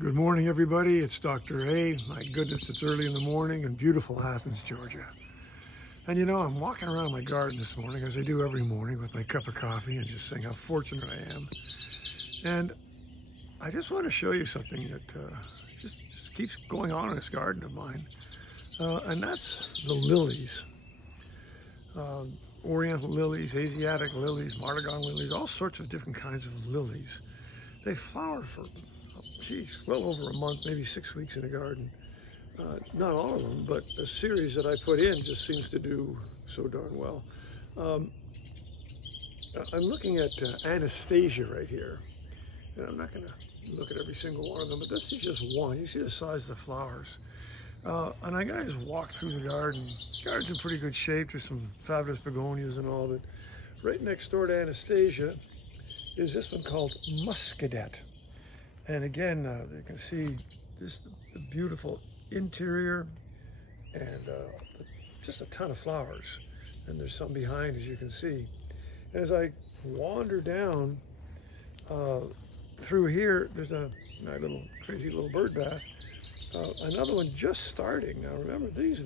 Good morning, everybody. It's Dr. A. My goodness, it's early in the morning in beautiful Athens, Georgia. And you know, I'm walking around my garden this morning, as I do every morning, with my cup of coffee and just saying how fortunate I am. And I just want to show you something that just keeps going on in this garden of mine. And that's the lilies. Oriental lilies, Asiatic lilies, Martagon lilies, all sorts of different kinds of lilies. They flower for, well over a month, maybe 6 weeks in a garden. Not all of them, but a series that I put in just seems to do so darn well. I'm looking at Anastasia right here. And I'm not going to look at every single one of them, but this is just one. You see the size of the flowers. And I gotta just walk through the garden. The garden's in pretty good shape. There's some fabulous begonias and all, but right next door to Anastasia is this one called Muscadet. And again, you can see this the beautiful interior and just a ton of flowers. And there's some behind, as you can see. And as I wander down through here, there's a little crazy little bird bath. Another one just starting. Now remember, these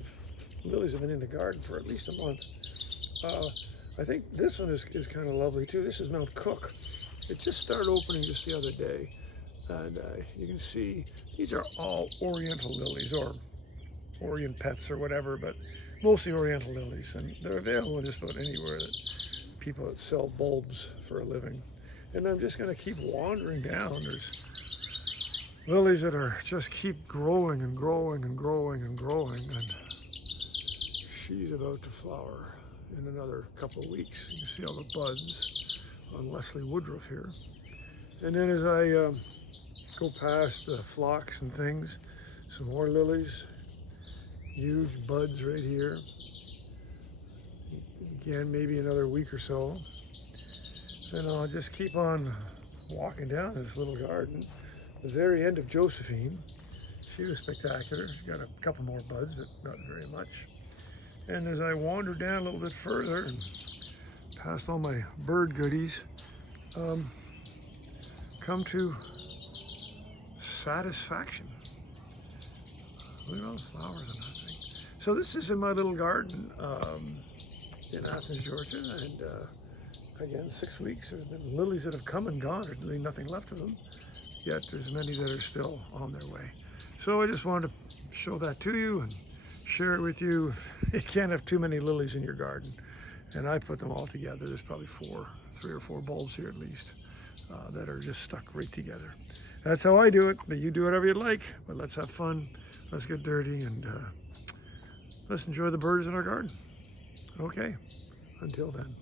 lilies have been in the garden for at least a month. I think this one is kind of lovely too. This is Mount Cook. It just started opening just the other day. And you can see these are all Oriental lilies, or Orient pets or whatever, but mostly Oriental lilies. And they're available just about anywhere that people that sell bulbs for a living. And I'm just going to keep wandering down. There's lilies that are just keep growing and growing and growing and growing. And she's about to flower in another couple of weeks. You can see all the buds on Leslie Woodruff here. And then as I go past the phlox and things, some more lilies, huge buds right here. Again, maybe another week or so. And I'll just keep on walking down this little garden. The very end of Josephine. She was spectacular. She got a couple more buds, but not very much. And as I wander down a little bit further and past all my bird goodies, come to Satisfaction. Look at all the flowers on that thing. So this is in my little garden in Athens, Georgia, and again, 6 weeks. There's been lilies that have come and gone. There's really nothing left of them. Yet there's many that are still on their way. So I just wanted to show that to you and share it with you. You can't have too many lilies in your garden. And I put them all together. There's probably 3 or 4 bulbs here at least that are just stuck right together. That's how I do it. But you do whatever you like. But let's have fun. Let's get dirty and let's enjoy the birds in our garden. Okay, until then.